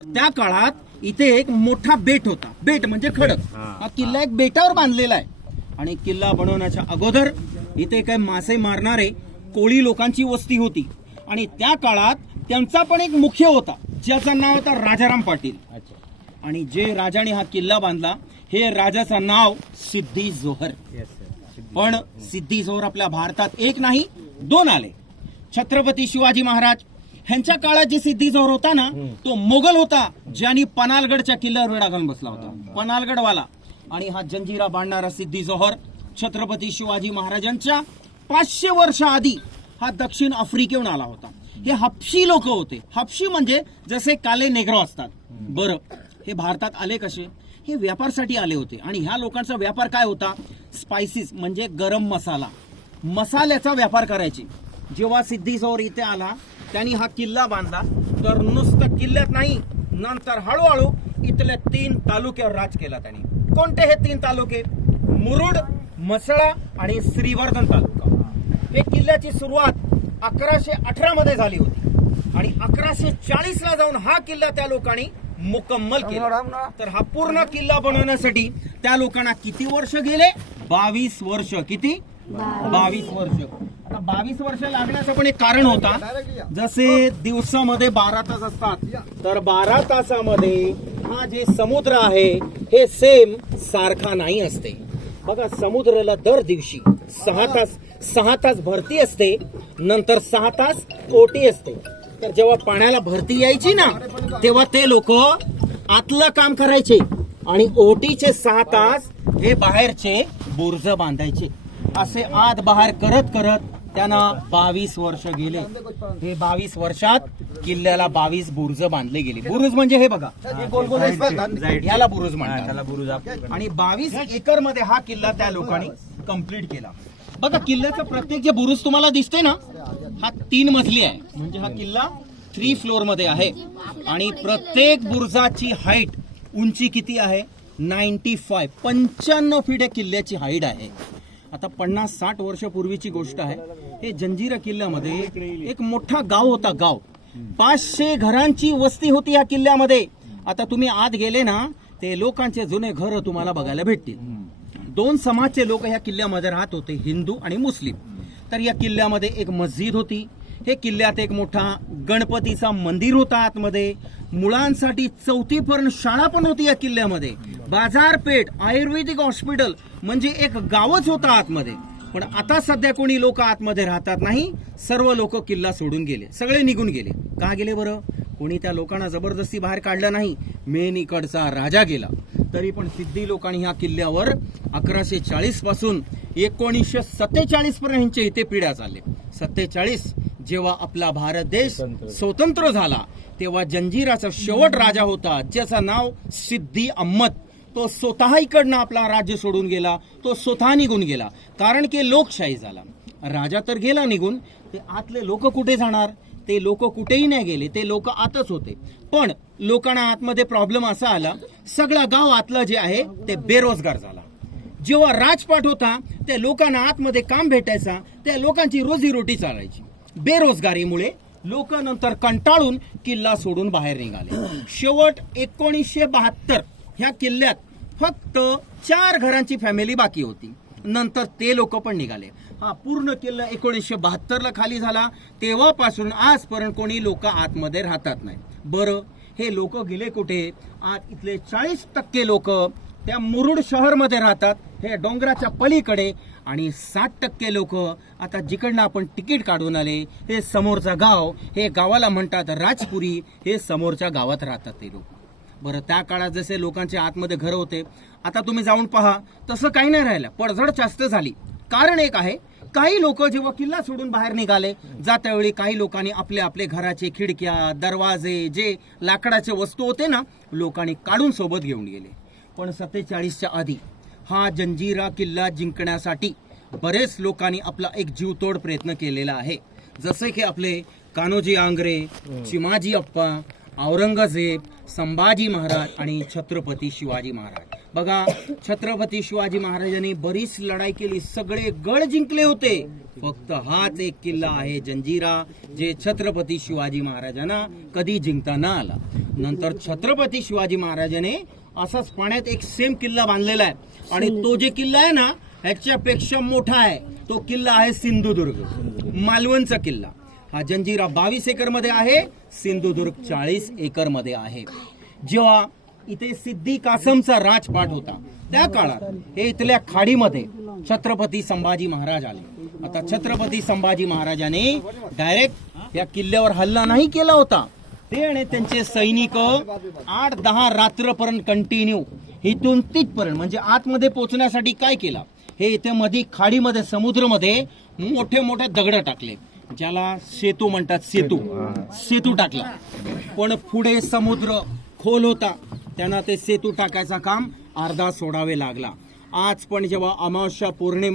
त्या काळात इथे एक मोठा बेट होता. बेट म्हणजे खडक. हा किल्ला एक बेटावर बांधलेला आहे. आणि किल्ला बनवण्याच्या अगोदर इथे काही मासे मारणारे कोळी लोकांची वस्ती होती. आणि त्या काळात त्यांचा पण एक मुख्य होता ज्याचं नाव होता राजाराम पाटील. आणि जे राजाने हा किल्ला बांधला हे राजाचं नाव सिद्धी जोहर. पण सिद्धी जोहर आपल्या भारतात एक नाही दोन आले. छत्रपती शिवाजी महाराज ह्यांच्या काळात जे सिद्धी जोहर होता ना तो मोगल होता ज्यांनी पनालगडच्या किल्ल्यावर वेढा घालून बसला होता. पनालगडवाला. आणि हा जंजिरा बांधणारा सिद्धी जोहर छत्रपती शिवाजी महाराजांच्या 500 वर्ष आधी हा दक्षिण आफ्रिकेहून आला होता. हे हबशी लोक होते. हबशी म्हणजे जसे काले नेग्रो असतात. बरं, हे भारतात आले कसे? हे व्यापारासाठी आले होते. आणि ह्या लोकांचा व्यापार काय होता? स्पायसीस म्हणजे गरम मसाला, मसाल्याचा व्यापार करायचे. जेव्हा सिद्धी जोहर इथे आला त्यांनी हा किल्ला बांधला. तर नुसतं किल्ल्यात नाही, नंतर हळूहळू इथल्या 3 तालुक्यावर राज केला त्यांनी. कोणते हे 3 तालुके? मुरुड, म्हसळा आणि श्रीवर्धन तालुका. हे किल्ल्याची सुरुवात 1118 मध्ये झाली होती. आणि 1140 ला जाऊन हा किल्ला त्या लोकांनी मुकम्मल केला. तर हा पूर्ण किल्ला बनवण्यासाठी त्या लोकांना किती वर्ष गेले? 22 वर्ष. किती? 22 वर्ष. आता 22 वर्ष लागण्याचं पण एक कारण होता. जसे दिवसामध्ये 12 तास असतात तर 12 तासामध्ये हा जे समुद्र आहे हे सेम सारखा नाही असते. बघा, समुद्राला दर दिवशी 6 तास भरती असते, नंतर 6 तास ओटी असते. तर जेव्हा पाण्याला भरती यायची ना तेव्हा ते लोक आतलं काम करायचे आणि ओटीचे 6 तास हे बाहेरचे बुर्ज बांधायचे. असे आत बाहेर करत करत त्यांना 22 वर्ष गेले. हे 22 वर्षात किल्ल्याला 22 बुरुज बांधले गेले. बुरुज म्हणजे हे बघा, हे गोल गोल याला बुरुज म्हणतात. आणि 22 एकर मध्ये हा किल्ला त्या लोकांनी कंप्लीट केला. बघा, किल्ल्याचं प्रत्येक जे बुरुज तुम्हाला दिसते ना हा 3 मजली आहे. म्हणजे हा किल्ला 3 फ्लोर मध्ये आहे. आणि प्रत्येक बुरुजाची हाईट, उंची किती आहे? 95 फीट या किल्ल्याची हाईट आहे. आता 50-60 वर्षापूर्वीची गोष्ट आहे. हे जंजिरा किल्ल्यामध्ये एक मोठा गाव होता. गाव 500 घरांची वस्ती होती या किल्ल्यामध्ये. आता तुम्ही आत गेले ना ते लोकांचे जुने घर तुम्हाला बघायला भेटतील. 2 समाजचे लोक या किल्ल्यामध्ये राहत होते, हिंदू आणि मुस्लिम. तर या किल्ल्यामध्ये एक मस्जिद होती. हे किल्ल्यात एक मोठा गणपतीचा मंदिर होता आतमध्ये. मुलांसाठी 4थी पर्यंत शाळा पण होती या किल्ल्यामध्ये. बाजारपेठ, आयुर्वेदिक हॉस्पिटल म्हणजे एक गावच होता आतमध्ये. पण आता सध्या कोणी लोक आतमध्ये राहतात नाही. सर्व लोक किल्ला सोडून गेले, सगळे निघून गेले. का गेले बरं? कोणी त्या लोकांना जबरदस्ती बाहेर काढलं नाही. मेन इकडचा राजा गेला. तरी पण सिद्धी लोकांनी ह्या किल्ल्यावर 1140 पासून 1947 पर्यंत ह्यांच्या इथे पिढ्या चालले. 47 जेव्हा आपला भारत देश स्वतंत्र झाला तेव्हा जंजिराचा शेवट राजा होता ज्याचं नाव सिद्धी अहमद. तो स्वतः इकडनं आपला राज्य सोडून गेला. तो स्वतः निघून गेला कारण की लोकशाही झाला. राजा तर गेला निघून. ते आतले लोक कुठे जाणार? ते लोक कुठेही नाही गेले. ते लोक आतच होते. पण लोकांना आतमध्ये प्रॉब्लेम असा आला, सगळं गाव आतलं जे आहे ते बेरोजगार झाला. जेव्हा राजपाट होता त्या लोकांना आतमध्ये काम भेटायचा, त्या लोकांची रोजीरोटी चालायची. बेरोजगारीमुळे लोक नंतर कंटाळून किल्ला सोडून बाहेर निघाले. शेवट 1972 ह्या किल्ल्यात फक्त 4 घरांची फॅमिली बाकी होती. नंतर ते लोक पण निघाले. हा पूर्ण किल्ला 1972 ला खाली झाला. तेव्हापासून आजपर्यंत कोणी लोक आतमध्ये राहतात नाही. बरं, हे लोक गेले कुठे? आज इथले 40% लोक त्या मुरुड शहरमध्ये राहतात, हे डोंगराच्या पलीकडे. आणि 60% लोक आता जिकडनं आपण तिकीट काढून आले हे समोरचा गाव, हे गावाला म्हणतात राजपुरी, हे समोरच्या गावात राहतात ते लोक. बरं, त्या काळात जसे लोकांचे आतमध्ये घर होते आता तुम्ही जाऊन पहा तसं काही नाही राहिलं. पडझड जास्त झाली. कारण एक आहे, काही लोक जेव्हा किल्ला सोडून बाहेर निघाले जात्यावेळी काही लोकांनी आपले आपले घराचे खिडक्या, दरवाजे, जे लाकडाचे वस्तू होते ना लोकांनी काढून सोबत घेऊन गेले. पण 47च्या आधी हा जंजिरा किल्ला जिंकण्यासाठी बरेच लोकांनी आपला एक जीवतोड प्रयत्न केलेला आहे. जसे की आपले कान्होजी आंग्रे, चिमाजी अप्पा, औरंगजेब, संभाजी महाराज आणि छत्रपती शिवाजी महाराज. बघा, छत्रपती शिवाजी महाराजांनी बरीच लढाई केली, सगळे गड जिंकले होते. फक्त हाच एक किल्ला आहे जंजिरा जे छत्रपती शिवाजी महाराजांना कधी जिंकता न आला. नंतर छत्रपती शिवाजी महाराजांनी असाच पाण्यात एक सेम किल्ला बांधलेला आहे आणि तो जे किल्ला आहे ना ह्याच्यापेक्षा मोठा आहे. तो किल्ला आहे सिंधुदुर्ग, मालवणचा किल्ला. हा जंजिरा 22 एकर मध्ये आहे, सिंधुदुर्ग 40 एकर मध्ये आहे. जेव्हा इथे सिद्धी कासमचा राजपाट होता त्या काळात हे इथल्या खाडीमध्ये छत्रपती संभाजी महाराज आले. आता छत्रपती संभाजी महाराजांनी डायरेक्ट या किल्ल्यावर हल्ला नाही केला होता. ते आणि त्यांचे सैनिक 8-10 रात्रपर्यंत कंटिन्यू इथून तिथपर्यंत म्हणजे आतमध्ये पोहोचण्यासाठी काय केलं, हे इथे मध्ये खाडीमध्ये समुद्रामध्ये मोठे मोठे दगड टाकले, ज्याला सेतू म्हणतात. सेतू टाकला. पण पुढे समुद्र खोल होता, त्यांना ते सेतू टाकायचं काम अर्धा सोडावे लागला. आज पण जेव्हा अमावस्या पौर्णिमा